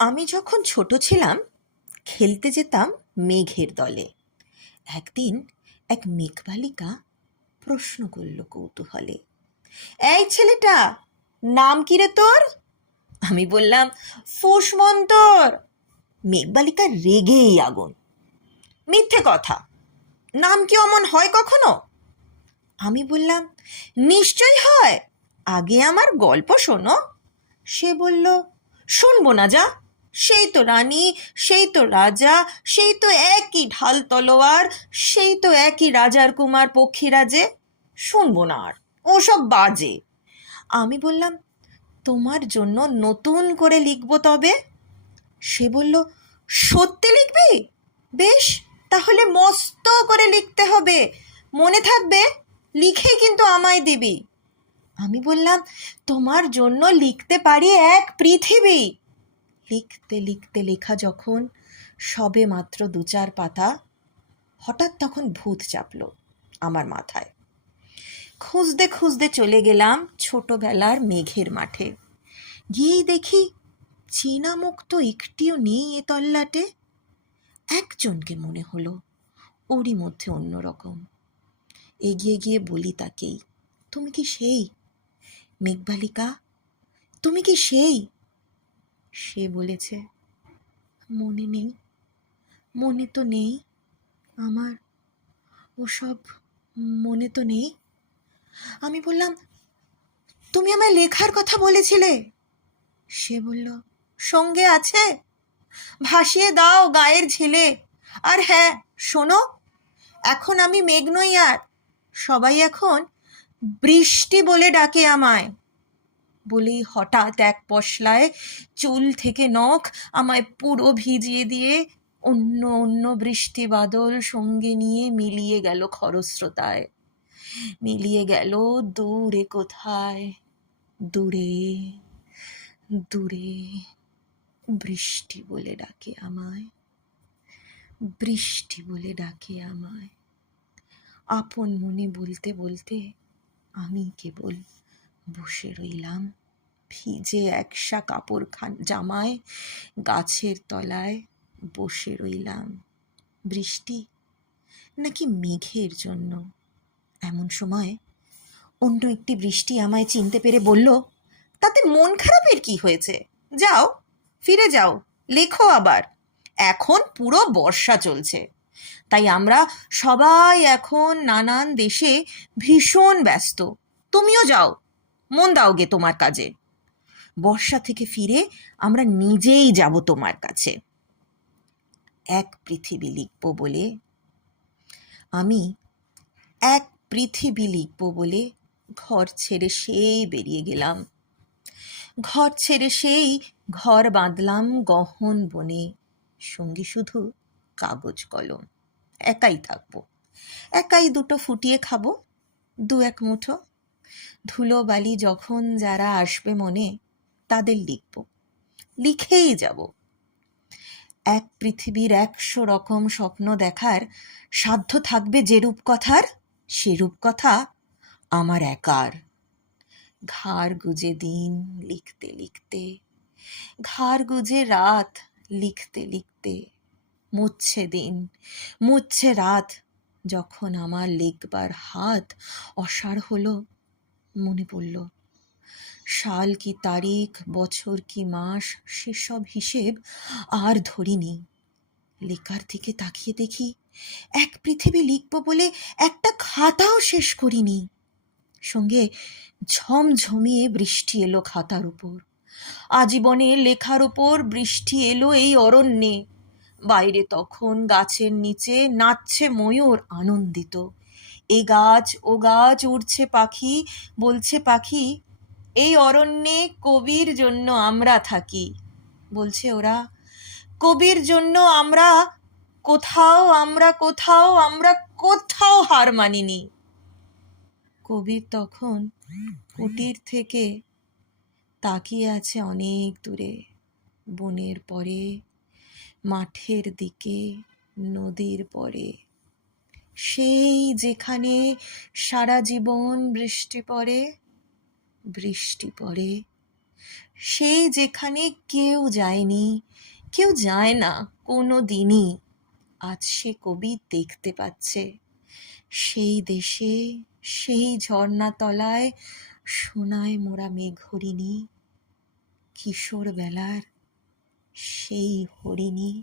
আমি যখন ছোট ছিলাম খেলতে যেতাম মেঘের দলে। একদিন এক মেঘবালিকা প্রশ্ন করল কৌতূহলে, এই ছেলেটা, নাম কি রে তোর? আমি বললাম, ফুসমন্তর। মেঘবালিকা রেগেই আগুন, মিথ্যে কথা, নাম কি অমন হয় কখনো? আমি বললাম, নিশ্চয় হয়, আগে আমার গল্প শোনো। সে বলল, শুনবো না, যা, সেই তো রানী, সেই তো রাজা, সেই তো একই ঢাল তলোয়ার, সেই তো একই রাজার কুমার পক্ষীরাজে, শুনবো না আর, ওসব বাজে। আমি বললাম, তোমার জন্য নতুন করে লিখবো তবে। সে বলল, সত্যি লিখবি? বেশ, তাহলে মস্ত করে লিখতে হবে, মনে থাকবে, লিখে কিন্তু আমায় দিবি। আমি বললাম, তোমার জন্য লিখতে পারি এক পৃথিবী। লিখতে লিখতে লেখা যখন সবে মাত্র 2-4 পাতা, হঠাৎ তখন ভূত চাপলো আমার মাথায়। খুঁজতে খুঁজতে চলে গেলাম ছোটবেলার মেঘের মাঠে। গিয়েই দেখি চেনা মুখ তো একটিও নেই এ তল্লাটে। একজনকে মনে হলো, ওরই মধ্যে অন্যরকম। এগিয়ে গিয়ে বলি তাকেই, তুমি কি সেই মেঘবালিকা? তুমি কি সেই? সে বলেছে, মনে নেই, মনে তো নেই আমার, ওসব মনে তো নেই। আমি বললাম, তুমি আমায় লেখার কথা বলেছিলে। সে বলল, সঙ্গে আছে, ভাসিয়ে দাও গায়ের ঝিলে। আর হ্যাঁ, শোনো, এখন আমি মেঘ নই আর, সবাই এখন বৃষ্টি বলে ডাকে আমায়। বলেই হঠাৎ এক পশলায় চুল থেকে নখ আমায় পুরো ভিজিয়ে দিয়ে অন্য অন্য বৃষ্টি বাদল সঙ্গে নিয়ে মিলিয়ে গেল খরস্রোতায়, মিলিয়ে গেল দূরে কোথায়, দূরে দূরে। বৃষ্টি বলে ডাকে আমায়, বৃষ্টি বলে ডাকে আমায়। আপন মনে বলতে বলতে আমি কেবল বসে রইলাম ভিজে একসা কাপড় জামায়, গাছের তলায় বসে রইলাম। বৃষ্টি নাকি মেঘের জন্য? এমন সময় অন্য একটি বৃষ্টি আমায় চিনতে পেরে বলল, তাতে মন খারাপের কি হয়েছে? যাও, ফিরে যাও, লেখো আবার, এখন পুরো বর্ষা চলছে, তাই আমরা সবাই এখন নানান দেশে ভীষণ ব্যস্ত। তুমিও যাও, মন দাও গে তোমার কাজে। বর্ষা থেকে ফিরে আমরা নিজেই যাব তোমার কাছে। এক পৃথিবী লিখব বলে আমি এক পৃথিবী লিখব বলে ঘর ছেড়ে সেই বেরিয়ে গেলাম। ঘর ছেড়ে সেই ঘর বাঁধলাম গহন বনে, সঙ্গে শুধু কাগজ কলম। একাই থাকবো, একাই দুটো ফুটিয়ে খাবো, 2-1 মুঠো। ধুলো বালি যখন যারা আসবে মনে, তাদের লিখব, লিখেই যাব। এক পৃথিবীর 100 রকম স্বপ্ন দেখার সাধ্য থাকবে যে রূপকথার, সে রূপকথা আমার একার। ঘাড় গুজে দিন লিখতে লিখতে, ঘাড় গুজে রাত লিখতে লিখতে, মুচ্ছে দিন, মুচ্ছে রাত, যখন আমার লিখবার হাত অসাড় হলো, মনে পড়ল সাল কি তারিখ, বছর কি মাস, সেসব হিসেব আর ধরিনি। লেখার দিকে তাকিয়ে দেখি এক পৃথিবী লিখব বলে একটা খাতাও শেষ করিনি। সঙ্গে ঝমঝমিয়ে বৃষ্টি এলো খাতার উপর। আজীবনে লেখার উপর বৃষ্টি এলো এই অরণ্যে। বাইরে তখন গাছের নিচে নাচছে ময়ূর আনন্দিত। এ গাছ ও গাছ উড়ছে পাখি, বলছে পাখি, এই অরণ্যে কবির জন্য আমরা থাকি। বলছে ওরা, কবির জন্য আমরা কোথাও, আমরা কোথাও, আমরা কোথাও হার মানিনি। কবির তখন কুটির থেকে তাকিয়ে আছে অনেক দূরে, বনের পরে, মাঠের দিকে, নদীর পরে, সেই যেখানে সারা জীবন বৃষ্টি পড়ে, বৃষ্টি পড়ে, সেই যেখানে কেউ যায়নি, কেউ যায় না কোনো দিনই, আজ সে কবি দেখতে পাচ্ছে। সেই দেশে, সেই ঝর্ণাতলায় সোনায় মোড়া মেঘহরিণী, কিশোর বেলার সেই হরিণী।